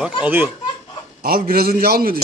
Bak alıyor. Abi biraz önce almıyordu.